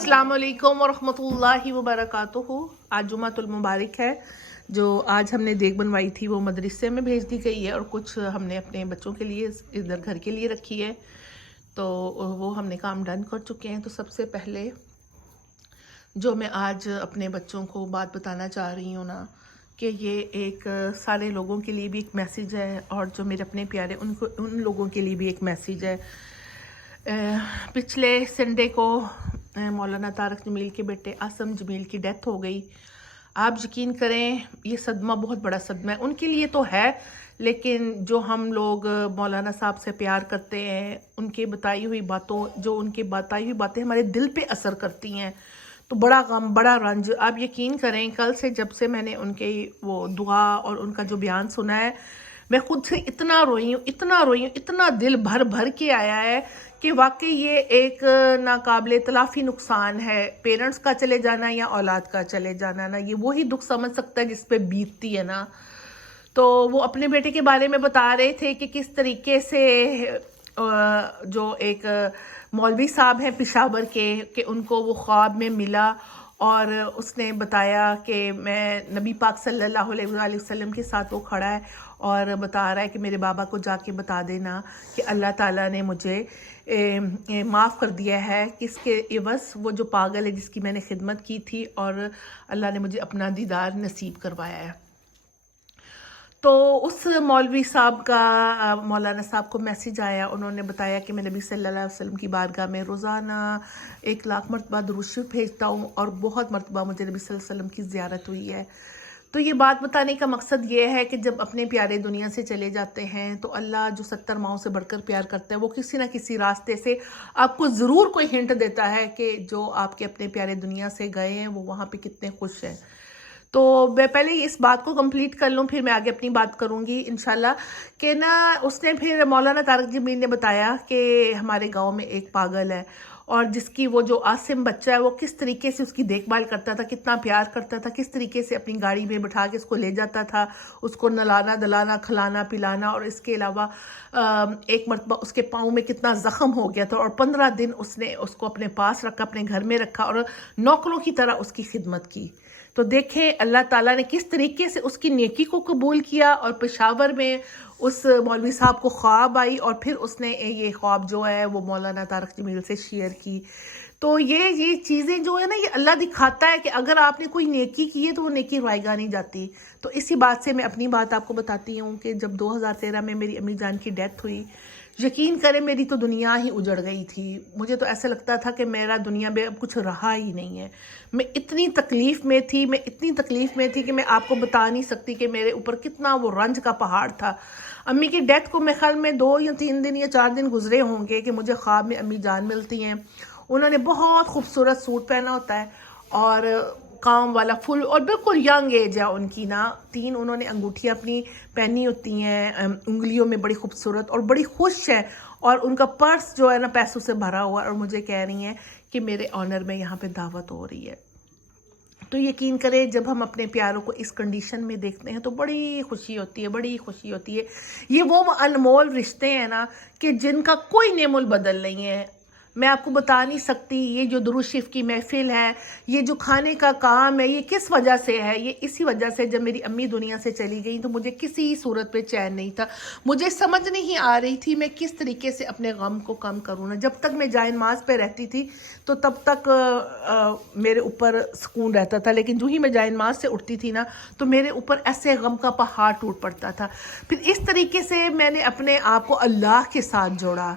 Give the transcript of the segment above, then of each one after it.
अस्सलाम वालेकुम वरहमतुल्लाहि वबरकातुहू। आज जुमातुल मुबारक है। जो आज हमने देग बनवाई थी वो मदरसे में भेज दी गई है और कुछ हमने अपने बच्चों के लिए इधर घर के लिए रखी है, तो वो हमने काम डन कर चुके हैं। तो सबसे पहले जो मैं आज अपने बच्चों को बात बताना चाह रही हूँ ना, कि ये एक सारे लोगों के लिए भी एक मैसेज है और जो मेरे अपने प्यारे उन लोगों के लिए भी एक मैसेज है। पिछले संडे को मौलाना तारक जमील के बेटे आसम जमील की डेथ हो गई। आप यकीन करें, ये सदमा बहुत बड़ा सदमा है उनके लिए तो है, लेकिन जो हम लोग मौलाना साहब से प्यार करते हैं, उनके बताई हुई बातें हमारे दिल पे असर करती हैं, तो बड़ा गम, बड़ा रंज। आप यकीन करें, कल से जब से मैंने उनके वो दुआ और उनका जो बयान सुना है, मैं खुद से इतना रोई हूँ, इतना दिल भर भर के आया है कि वाकई ये एक नाकाबिले तलाफ़ी नुकसान है। पेरेंट्स का चले जाना या औलाद का चले जाना ना, ये वही दुख समझ सकता है जिस पे बीतती है ना। तो वो अपने बेटे के बारे में बता रहे थे कि किस तरीके से जो एक मौलवी साहब हैं पेशावर के, कि उनको वो ख्वाब में मिला और उसने बताया कि मैं नबी पाक सल्लल्लाहु अलैहि वसल्लम के साथ वो खड़ा है और बता रहा है कि मेरे बाबा को जाके बता देना कि अल्लाह ताला ने मुझे माफ़ कर दिया है, किसके एवज़, वो जो पागल है जिसकी मैंने खिदमत की थी, और अल्लाह ने मुझे अपना दीदार नसीब करवाया है। तो उस मौलवी साहब का मौलाना साहब को मैसेज आया, उन्होंने बताया कि मैं नबी सल्लल्लाहु अलैहि वसल्लम की बारगाह में रोज़ाना 1 लाख मरतबा दुरूद शरीफ भेजता हूँ और बहुत मरतबा मुझे नबी सल्लल्लाहु अलैहि वसल्लम की ज़ियारत हुई है। तो ये बात बताने का मकसद ये है कि जब अपने प्यारे दुनिया से चले जाते हैं तो अल्लाह जो 70 माओं से बढ़कर प्यार करता है, वो किसी ना किसी रास्ते से आपको ज़रूर कोई हिंट देता है कि जो आपके अपने प्यारे दुनिया से गए हैं वो वहाँ पे कितने खुश हैं। तो मैं पहले इस बात को कंप्लीट कर लूँ, फिर मैं आगे अपनी बात करूँगी इंशाल्लाह। कि ना उसने फिर मौलाना तारक जमील ने बताया कि हमारे गांव में एक पागल है और जिसकी वो जो आसिम बच्चा है वो किस तरीके से उसकी देखभाल करता था, कितना प्यार करता था, किस तरीके से अपनी गाड़ी में बिठा के उसको ले जाता था, उसको नलाना दलाना खिलाना पिलाना। और इसके अलावा एक मरतबा उसके पाँव में कितना ज़ख़म हो गया था और 15 दिन उसने उसको अपने पास रखा, अपने घर में रखा और नौकरों की तरह उसकी खिदमत की। तो देखें अल्लाह ताला ने किस तरीके से उसकी नेकी को कबूल किया। और पेशावर में उस मौलवी साहब को ख्वाब आई और फिर उसने ये ख्वाब जो है वो मौलाना तारक जमील से शेयर की। तो ये चीज़ें जो है ना, ये अल्लाह दिखाता है कि अगर आपने कोई नेकी की है तो वो नेकी रायगा नहीं जाती। तो इसी बात से मैं अपनी बात आपको बताती हूँ कि जब 2013 में मेरी अम्मी जान की डेथ हुई, यकीन करें मेरी तो दुनिया ही उजड़ गई थी। मुझे तो ऐसा लगता था कि मेरा दुनिया में अब कुछ रहा ही नहीं है। मैं इतनी तकलीफ़ में थी कि मैं आपको बता नहीं सकती कि मेरे ऊपर कितना वो रंज का पहाड़ था। अम्मी की डेथ को मेरे ख्याल में 2 या 3 दिन या 4 दिन गुजरे होंगे कि मुझे ख्वाब में अम्मी जान मिलती हैं। उन्होंने बहुत खूबसूरत सूट पहना होता है और काम वाला फुल, और बिल्कुल यंग एज है उनकी ना। 3 उन्होंने अंगूठियाँ अपनी पहनी होती हैं उंगलियों में, बड़ी खूबसूरत और बड़ी खुश है, और उनका पर्स जो है ना पैसों से भरा हुआ, और मुझे कह रही हैं कि मेरे ऑनर में यहाँ पे दावत हो रही है। तो यकीन करें जब हम अपने प्यारों को इस कंडीशन में देखते हैं तो बड़ी खुशी होती है। ये वो अनमोल रिश्ते हैं ना कि जिनका कोई नेमुल बदल नहीं है। मैं आपको बता नहीं सकती, ये जो दुरूद शरीफ की महफिल है, ये जो खाने का काम है, ये किस वजह से है। ये इसी वजह से जब मेरी अम्मी दुनिया से चली गई तो मुझे किसी सूरत पे चैन नहीं था। मुझे समझ नहीं आ रही थी मैं किस तरीके से अपने गम को कम करूँ ना। जब तक मैं जाए नमाज पे रहती थी तो तब तक मेरे ऊपर सुकून रहता था, लेकिन जो ही मैं जाए नमाज से उठती थी ना तो मेरे ऊपर ऐसे गम का पहाड़ टूट पड़ता था। फिर इस तरीके से मैंने अपने आप को अल्लाह के साथ जोड़ा।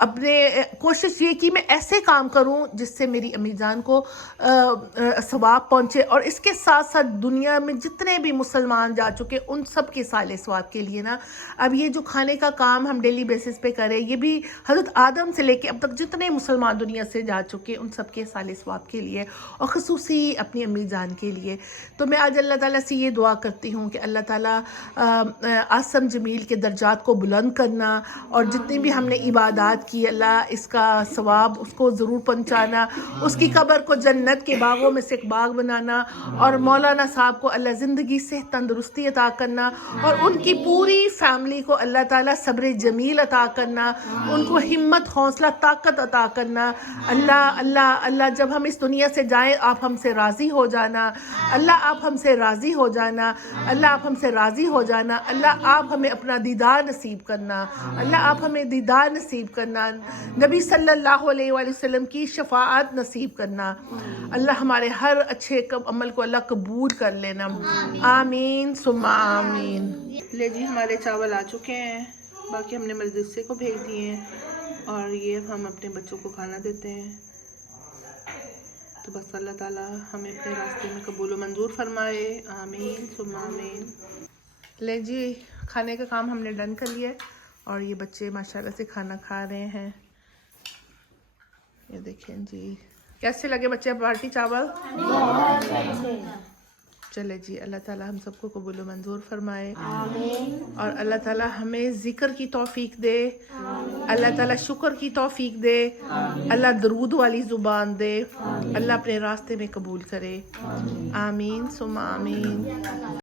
अपने कोशिश ये की मैं ऐसे काम करूं जिससे मेरी अम्मी जान को सवाब पहुंचे, और इसके साथ साथ दुनिया में जितने भी मुसलमान जा चुके उन सब के साले सवाब के लिए ना। अब ये जो खाने का काम हम डेली बेसिस पे करें, ये भी हज़रत आदम से लेके अब तक जितने मुसलमान दुनिया से जा चुके उन सब के साले सवाब के लिए, और ख़ुसूसी अपनी अम्मी जान के लिए। तो मैं आज अल्लाह ताला से ये दुआ करती हूँ कि अल्लाह ताला आसम जमील के दर्जात को बुलंद करना, और जितनी भी हमने इबादत کی اللہ اس کا ثواب اس کو ضرور پہنچانا، اس کی قبر کو جنت کے باغوں میں سے ایک باغ بنانا، اور مولانا صاحب کو اللہ زندگی سے تندرستی عطا کرنا، اور ان کی پوری فیملی کو اللہ تعالیٰ صبر جمیل عطا کرنا، ان کو ہمت، حوصلہ، طاقت عطا کرنا۔ اللہ اللہ اللہ جب ہم اس دنیا سے جائیں آپ ہم سے راضی ہو جانا، اللہ آپ ہم سے راضی ہو جانا، اللہ آپ ہم سے راضی ہو جانا، اللہ آپ ہمیں اپنا دیدار نصیب کرنا، اللہ آپ ہمیں دیدار نصیب کرنا، نبی صلی اللہ علیہ وآلہ وسلم کی شفاعت نصیب کرنا، اللہ ہمارے ہر اچھے عمل کو اللہ قبول کر لینا، آمین ثم آمین۔ لے جی ہمارے چاول آ چکے ہیں، باقی ہم نے مدرسے کو بھیج دیے ہیں، اور یہ ہم اپنے بچوں کو کھانا دیتے ہیں۔ تو بس اللہ تعالیٰ ہمیں اپنے راستے میں قبول و منظور فرمائے، آمین ثم آمین۔ لے جی کھانے کا کام ہم نے ڈن کر لیا ہے، اور یہ بچے ماشاءاللہ سے کھانا کھا رہے ہیں۔ یہ دیکھیں جی کیسے لگے بچے پارٹی چاول؟ چلے جی اللہ تعالیٰ ہم سب کو قبول و منظور فرمائے، اور اللہ تعالیٰ ہمیں ذکر کی توفیق دے، اللہ تعالیٰ شکر کی توفیق دے، اللہ درود والی زبان دے، اللہ اپنے راستے میں قبول کرے، آمین ثم آمین۔